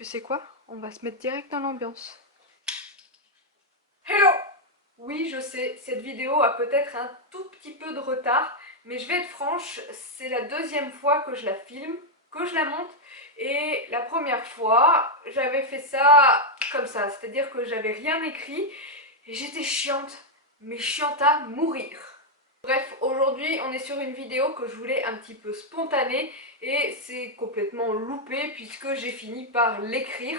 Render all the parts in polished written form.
Tu sais quoi? On va se mettre direct dans l'ambiance. Hello! Oui, je sais, cette vidéo a peut-être un tout petit peu de retard, mais je vais être franche, c'est la deuxième fois que je la filme, que je la monte, et la première fois, j'avais fait ça comme ça, c'est-à-dire que j'avais rien écrit, et j'étais chiante, mais chiante à mourir. Bref, aujourd'hui on est sur une vidéo que je voulais un petit peu spontanée, et c'est complètement loupé puisque j'ai fini par l'écrire.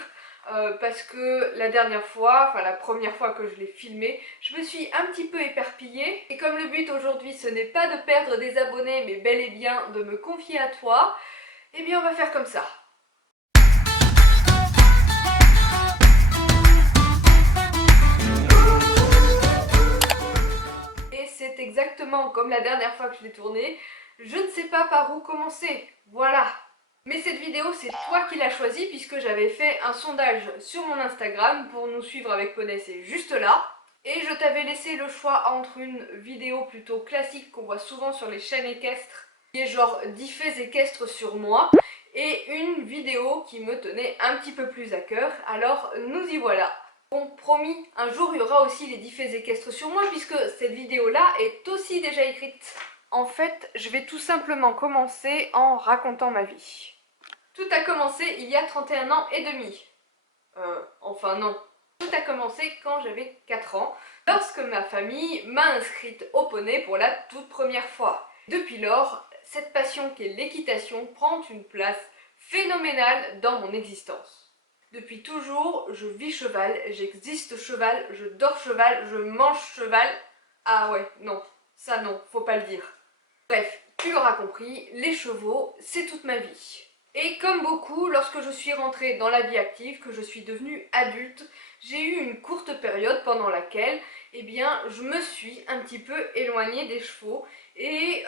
Parce que la dernière fois, enfin la première fois que je l'ai filmé, je me suis un petit peu éparpillée. Et comme le but aujourd'hui ce n'est pas de perdre des abonnés mais bel et bien de me confier à toi, eh bien on va faire comme ça. Et c'est exactement comme la dernière fois que je l'ai tourné. Je ne sais pas par où commencer. Voilà. Mais cette vidéo, c'est toi qui l'as choisie puisque j'avais fait un sondage sur mon Instagram. Pour nous suivre avec Poney, c'est juste là. Et je t'avais laissé le choix entre une vidéo plutôt classique qu'on voit souvent sur les chaînes équestres, qui est genre 10 faits équestres sur moi, et une vidéo qui me tenait un petit peu plus à cœur. Alors nous y voilà. Bon, promis, un jour il y aura aussi les 10 faits équestres sur moi puisque cette vidéo-là est aussi déjà écrite. En fait, je vais tout simplement commencer en racontant ma vie. Tout a commencé il y a 31 ans et demi. Enfin non. Tout a commencé quand j'avais 4 ans, lorsque ma famille m'a inscrite au poney pour la toute première fois. Depuis lors, cette passion qu'est l'équitation prend une place phénoménale dans mon existence. Depuis toujours, je vis cheval, j'existe cheval, je dors cheval, je mange cheval. Ah ouais, non, ça non, faut pas le dire. Bref, tu l'auras compris, les chevaux, c'est toute ma vie. Et comme beaucoup, lorsque je suis rentrée dans la vie active, que je suis devenue adulte, j'ai eu une courte période pendant laquelle, eh bien, je me suis un petit peu éloignée des chevaux et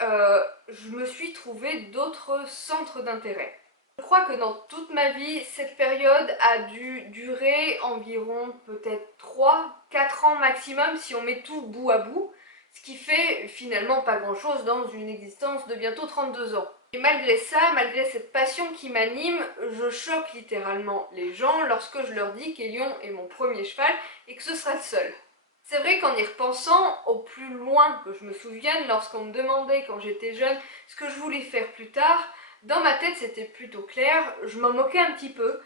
je me suis trouvé d'autres centres d'intérêt. Je crois que dans toute ma vie, cette période a dû durer environ peut-être 3-4 ans maximum si on met tout bout à bout. Ce qui fait finalement pas grand chose dans une existence de bientôt 32 ans. Et malgré ça, malgré cette passion qui m'anime, je choque littéralement les gens lorsque je leur dis qu'Hélion est mon premier cheval et que ce sera le seul. C'est vrai qu'en y repensant, au plus loin que je me souvienne, lorsqu'on me demandait quand j'étais jeune ce que je voulais faire plus tard, dans ma tête c'était plutôt clair, je m'en moquais un petit peu,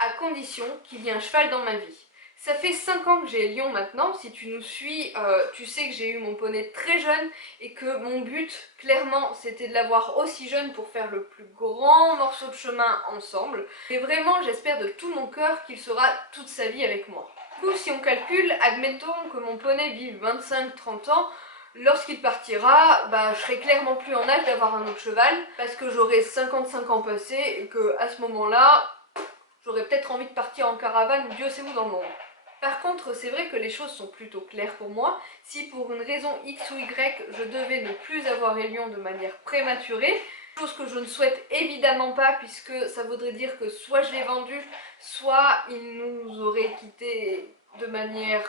à condition qu'il y ait un cheval dans ma vie. Ça fait 5 ans que j'ai Lyon maintenant, si tu nous suis, tu sais que j'ai eu mon poney très jeune et que mon but, clairement, c'était de l'avoir aussi jeune pour faire le plus grand morceau de chemin ensemble. Et vraiment, j'espère de tout mon cœur qu'il sera toute sa vie avec moi. Du coup, si on calcule, admettons que mon poney vive 25-30 ans, lorsqu'il partira, bah, je serai clairement plus en âge d'avoir un autre cheval parce que j'aurai 55 ans passés et que à ce moment-là, j'aurais peut-être envie de partir en caravane, Dieu sait où dans le monde. Par contre, c'est vrai que les choses sont plutôt claires pour moi. Si pour une raison X ou Y, je devais ne plus avoir Hélion de manière prématurée, chose que je ne souhaite évidemment pas puisque ça voudrait dire que soit je l'ai vendu, soit il nous aurait quittés de manière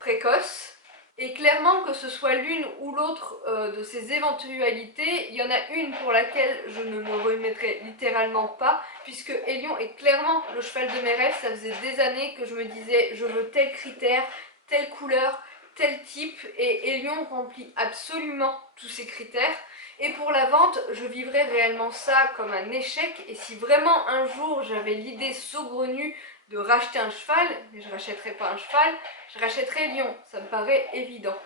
précoce. Et clairement, que ce soit l'une ou l'autre de ces éventualités, il y en a une pour laquelle je ne me remettrai littéralement pas, puisque Hélion est clairement le cheval de mes rêves. Ça faisait des années que je me disais je veux tel critère, telle couleur, tel type, et Hélion remplit absolument tous ces critères. Et pour la vente, je vivrais réellement ça comme un échec, et si vraiment un jour j'avais l'idée saugrenue de racheter un cheval, mais je rachèterai pas un cheval, je rachèterai Lyon, ça me paraît évident.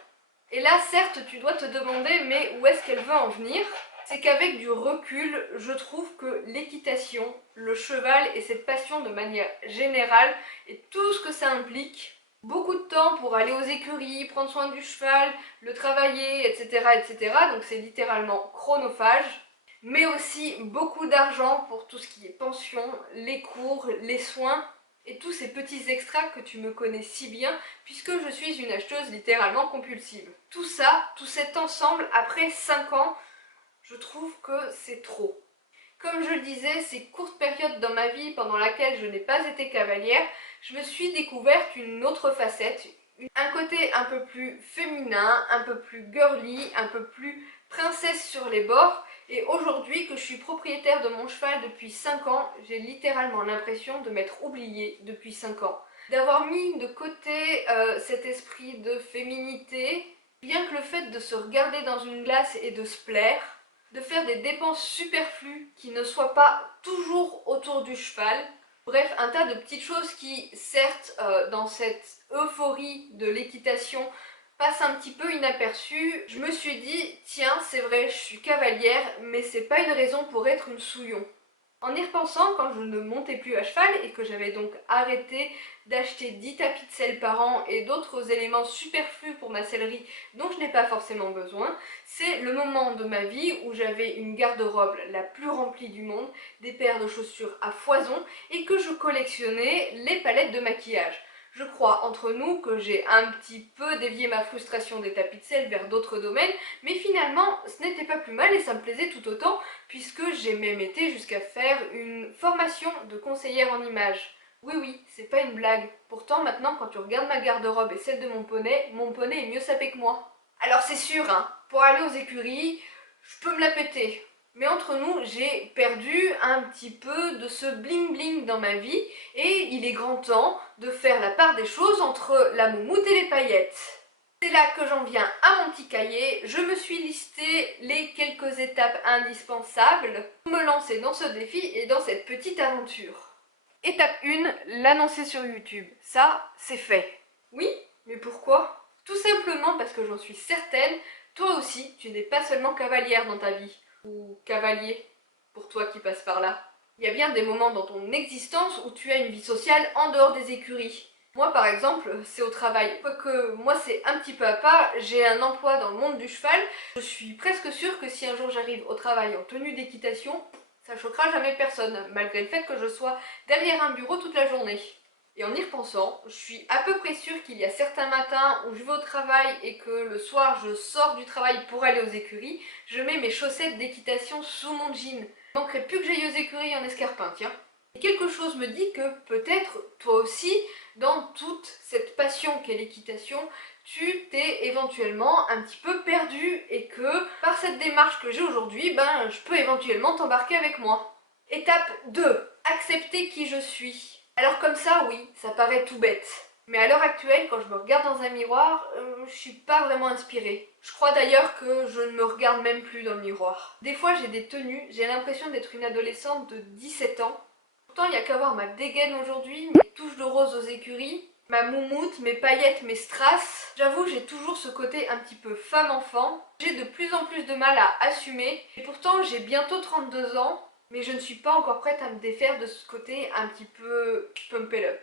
Et là, certes, tu dois te demander, mais où est-ce qu'elle veut en venir? C'est qu'avec du recul, je trouve que l'équitation, le cheval et cette passion de manière générale, et tout ce que ça implique, beaucoup de temps pour aller aux écuries, prendre soin du cheval, le travailler, etc., etc., donc c'est littéralement chronophage, mais aussi beaucoup d'argent pour tout ce qui est pension, les cours, les soins, et tous ces petits extras que tu me connais si bien, puisque je suis une acheteuse littéralement compulsive. Tout ça, tout cet ensemble, après 5 ans, je trouve que c'est trop. Comme je le disais, ces courtes périodes dans ma vie pendant laquelle je n'ai pas été cavalière, je me suis découverte une autre facette, un côté un peu plus féminin, un peu plus girly, un peu plus princesse sur les bords, Et aujourd'hui que je suis propriétaire de mon cheval depuis 5 ans, j'ai littéralement l'impression de m'être oubliée depuis 5 ans. D'avoir mis de côté cet esprit de féminité, bien que le fait de se regarder dans une glace et de se plaire, de faire des dépenses superflues qui ne soient pas toujours autour du cheval. Bref, un tas de petites choses qui, certes, dans cette euphorie de l'équitation, passent un petit peu inaperçues. Je me suis dit, tiens, c'est vrai, je suis cavalière, mais c'est pas une raison pour être une souillon. En y repensant, quand je ne montais plus à cheval et que j'avais donc arrêté d'acheter 10 tapis de selle par an et d'autres éléments superflus pour ma sellerie dont je n'ai pas forcément besoin, c'est le moment de ma vie où j'avais une garde-robe la plus remplie du monde, des paires de chaussures à foison et que je collectionnais les palettes de maquillage. Je crois entre nous que j'ai un petit peu dévié ma frustration des tapis de selle vers d'autres domaines, mais finalement ce n'était pas plus mal et ça me plaisait tout autant puisque j'ai même été jusqu'à faire une formation de conseillère en images. Oui oui, c'est pas une blague. Pourtant maintenant quand tu regardes ma garde-robe et celle de mon poney est mieux sapé que moi. Alors c'est sûr, hein, pour aller aux écuries, je peux me la péter. Mais entre nous, j'ai perdu un petit peu de ce bling bling dans ma vie et il est grand temps de faire la part des choses entre la moumoute et les paillettes. C'est là que j'en viens à mon petit cahier. Je me suis listé les quelques étapes indispensables pour me lancer dans ce défi et dans cette petite aventure. Étape 1, l'annoncer sur YouTube. Ça, c'est fait. Oui, mais pourquoi? Tout simplement parce que j'en suis certaine, toi aussi, tu n'es pas seulement cavalière dans ta vie. Ou cavalier, pour toi qui passes par là. Il y a bien des moments dans ton existence où tu as une vie sociale en dehors des écuries. Moi par exemple, c'est au travail. Quoique moi c'est un petit peu à part, j'ai un emploi dans le monde du cheval. Je suis presque sûre que si un jour j'arrive au travail en tenue d'équitation, ça choquera jamais personne, malgré le fait que je sois derrière un bureau toute la journée. Et en y repensant, je suis à peu près sûre qu'il y a certains matins où je vais au travail et que le soir je sors du travail pour aller aux écuries, je mets mes chaussettes d'équitation sous mon jean. Il manquerait plus que j'aille aux écuries en escarpin, tiens. Et quelque chose me dit que peut-être toi aussi, dans toute cette passion qu'est l'équitation, tu t'es éventuellement un petit peu perdu et que par cette démarche que j'ai aujourd'hui, je peux éventuellement t'embarquer avec moi. Étape 2. Accepter qui je suis. Alors comme ça, oui, ça paraît tout bête. Mais à l'heure actuelle, quand je me regarde dans un miroir, je suis pas vraiment inspirée. Je crois d'ailleurs que je ne me regarde même plus dans le miroir. Des fois, j'ai des tenues, j'ai l'impression d'être une adolescente de 17 ans. Pourtant, il n'y a qu'à voir ma dégaine aujourd'hui, mes touches de rose aux écuries, ma moumoute, mes paillettes, mes strass. J'avoue, j'ai toujours ce côté un petit peu femme-enfant. J'ai de plus en plus de mal à assumer. Et pourtant, j'ai bientôt 32 ans. Mais je ne suis pas encore prête à me défaire de ce côté un petit peu pump it up.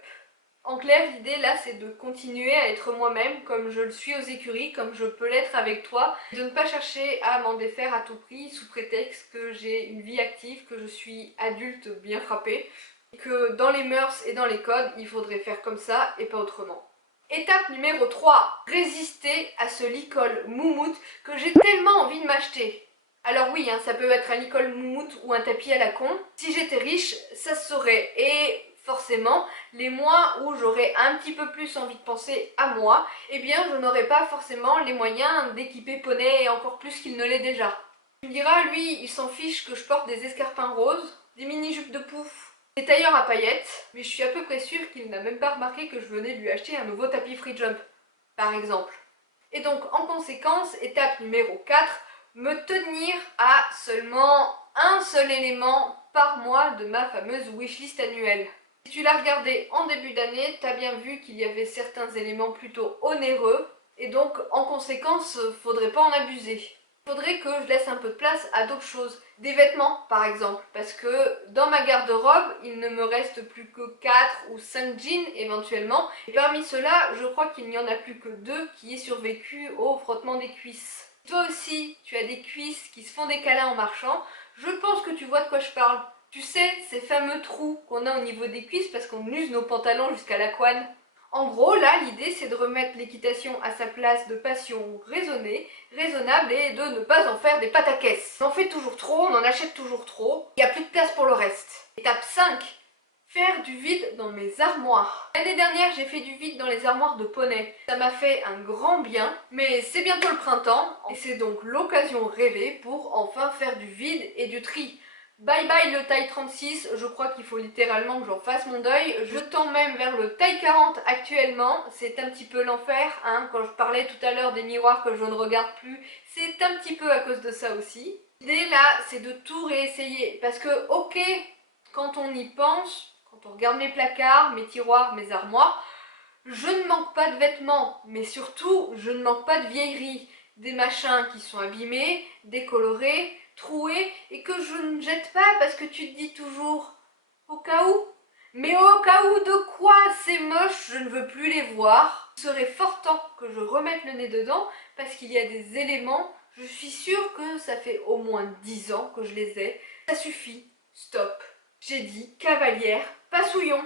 En clair, l'idée là, c'est de continuer à être moi-même comme je le suis aux écuries, comme je peux l'être avec toi, de ne pas chercher à m'en défaire à tout prix sous prétexte que j'ai une vie active, que je suis adulte bien frappée, et que dans les mœurs et dans les codes, il faudrait faire comme ça et pas autrement. Étape numéro 3, résister à ce licol moumoute que j'ai tellement envie de m'acheter. Alors oui, ça peut être un licol moumoute ou un tapis à la con. Si j'étais riche, ça se saurait. Et forcément, les mois où j'aurais un petit peu plus envie de penser à moi, eh bien je n'aurais pas forcément les moyens d'équiper poney et encore plus qu'il ne l'est déjà. Tu me diras, lui, il s'en fiche que je porte des escarpins roses, des mini-jupes de pouf, des tailleurs à paillettes, mais je suis à peu près sûre qu'il n'a même pas remarqué que je venais de lui acheter un nouveau tapis free jump, par exemple. Et donc, en conséquence, étape numéro 4, me tenir à seulement un seul élément par mois de ma fameuse wishlist annuelle. Si tu l'as regardé en début d'année, t'as bien vu qu'il y avait certains éléments plutôt onéreux et donc en conséquence, faudrait pas en abuser. Faudrait que je laisse un peu de place à d'autres choses, des vêtements par exemple, parce que dans ma garde-robe, il ne me reste plus que 4 ou 5 jeans éventuellement, et parmi ceux-là, je crois qu'il n'y en a plus que 2 qui aient survécu au frottement des cuisses. Toi aussi, tu as des cuisses qui se font des câlins en marchant, je pense que tu vois de quoi je parle. Tu sais, ces fameux trous qu'on a au niveau des cuisses parce qu'on use nos pantalons jusqu'à la couenne. En gros, là, l'idée, c'est de remettre l'équitation à sa place de passion raisonnée, raisonnable et de ne pas en faire des pâtes à caisse. On en fait toujours trop, on en achète toujours trop, il n'y a plus de place pour le reste. Étape 5. faire du vide dans mes armoires. L'année dernière, j'ai fait du vide dans les armoires de poney. Ça m'a fait un grand bien, mais c'est bientôt le printemps et c'est donc l'occasion rêvée pour enfin faire du vide et du tri. Bye bye le taille 36, je crois qu'il faut littéralement que j'en fasse mon deuil. Je tends même vers le taille 40 actuellement, c'est un petit peu l'enfer, hein. Quand je parlais tout à l'heure des miroirs que je ne regarde plus, c'est un petit peu à cause de ça aussi. L'idée là, c'est de tout réessayer, parce que ok, quand on y pense, quand on regarde mes placards, mes tiroirs, mes armoires, je ne manque pas de vêtements, mais surtout, je ne manque pas de vieilleries. Des machins qui sont abîmés, décolorés, troués, et que je ne jette pas parce que tu te dis toujours « au cas où ». Mais au cas où de quoi? C'est moche, je ne veux plus les voir. Il serait fort temps que je remette le nez dedans parce qu'il y a des éléments, je suis sûre que ça fait au moins 10 ans que je les ai. Ça suffit, stop. J'ai dit cavalière, pas souillon.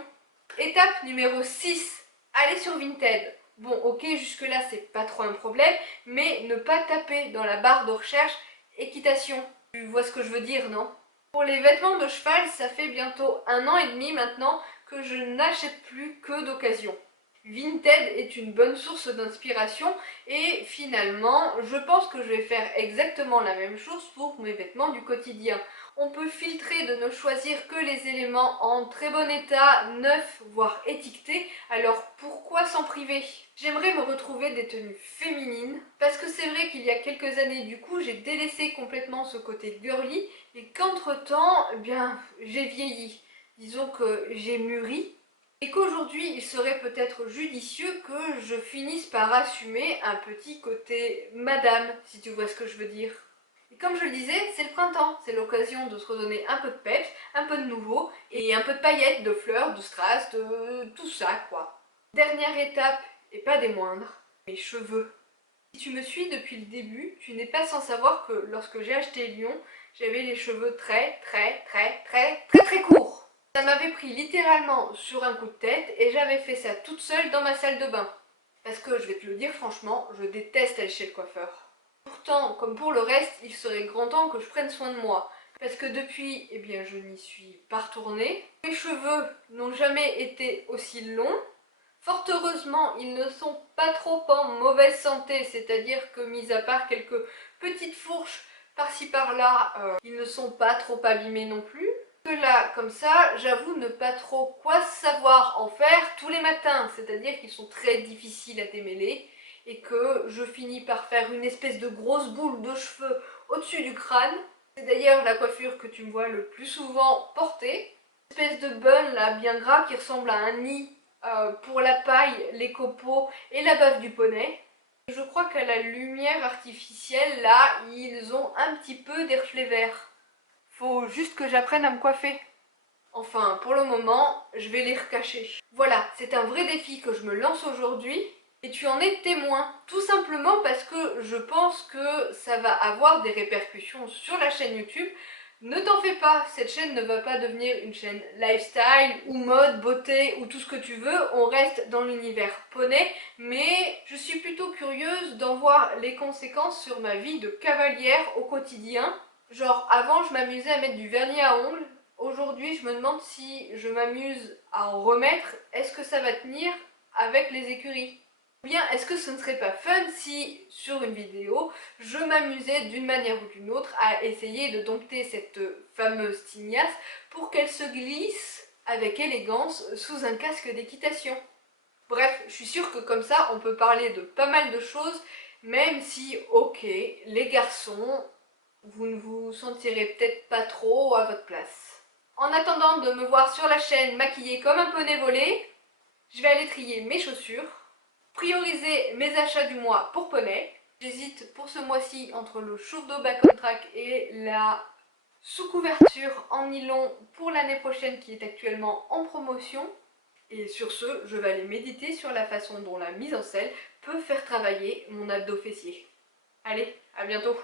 Étape numéro 6. Aller sur Vinted. Bon, ok, jusque-là, c'est pas trop un problème, mais ne pas taper dans la barre de recherche équitation. Tu vois ce que je veux dire, non? Pour les vêtements de cheval, ça fait bientôt 1 an et demi maintenant que je n'achète plus que d'occasion. Vinted est une bonne source d'inspiration et finalement, je pense que je vais faire exactement la même chose pour mes vêtements du quotidien. On peut filtrer de ne choisir que les éléments en très bon état, neufs, voire étiquetés, alors pourquoi s'en priver? J'aimerais me retrouver des tenues féminines, parce que c'est vrai qu'il y a quelques années, du coup, j'ai délaissé complètement ce côté girly, et qu'entre-temps, eh bien, j'ai vieilli. Disons que j'ai mûri, et qu'aujourd'hui, il serait peut-être judicieux que je finisse par assumer un petit côté madame, si tu vois ce que je veux dire. Et comme je le disais, c'est le printemps, c'est l'occasion de se redonner un peu de peps, un peu de nouveau, et un peu de paillettes, de fleurs, de strass, de tout ça, quoi. Dernière étape, et pas des moindres, mes cheveux. Si tu me suis depuis le début, tu n'es pas sans savoir que lorsque j'ai acheté Lyon, j'avais les cheveux très courts. Ça m'avait pris littéralement sur un coup de tête et j'avais fait ça toute seule dans ma salle de bain. Parce que je vais te le dire franchement, je déteste aller chez le coiffeur. Pourtant, comme pour le reste, il serait grand temps que je prenne soin de moi. Parce que depuis, eh bien, je n'y suis pas retournée. Mes cheveux n'ont jamais été aussi longs. Fort heureusement, ils ne sont pas trop en mauvaise santé, c'est-à-dire que, mis à part quelques petites fourches par-ci par-là, ils ne sont pas trop abîmés non plus. Que là, comme ça, j'avoue ne pas trop quoi savoir en faire tous les matins, c'est-à-dire qu'ils sont très difficiles à démêler et que je finis par faire une espèce de grosse boule de cheveux au-dessus du crâne. C'est d'ailleurs la coiffure que tu me vois le plus souvent porter. Une espèce de bun là bien gras qui ressemble à un nid pour la paille, les copeaux et la bave du poney. Je crois qu'à la lumière artificielle, là, ils ont un petit peu des reflets verts. Faut juste que j'apprenne à me coiffer. Enfin, pour le moment, je vais les recacher. Voilà, c'est un vrai défi que je me lance aujourd'hui. Et tu en es témoin, tout simplement parce que je pense que ça va avoir des répercussions sur la chaîne YouTube. Ne t'en fais pas, cette chaîne ne va pas devenir une chaîne lifestyle ou mode, beauté ou tout ce que tu veux, on reste dans l'univers poney, mais je suis plutôt curieuse d'en voir les conséquences sur ma vie de cavalière au quotidien. Genre avant je m'amusais à mettre du vernis à ongles, aujourd'hui je me demande si je m'amuse à en remettre, est-ce que ça va tenir avec les écuries? Ou bien est-ce que ce ne serait pas fun si, sur une vidéo, je m'amusais d'une manière ou d'une autre à essayer de dompter cette fameuse tignasse pour qu'elle se glisse avec élégance sous un casque d'équitation. Bref, je suis sûre que comme ça, on peut parler de pas mal de choses, même si, ok, les garçons, vous ne vous sentirez peut-être pas trop à votre place. En attendant de me voir sur la chaîne maquillée comme un poney volé, je vais aller trier mes chaussures, prioriser mes achats du mois pour poney. J'hésite pour ce mois-ci entre le chouffe d'eau Bacontrack et la sous-couverture en nylon pour l'année prochaine qui est actuellement en promotion. Et sur ce, je vais aller méditer sur la façon dont la mise en selle peut faire travailler mon abdos fessier. Allez, à bientôt!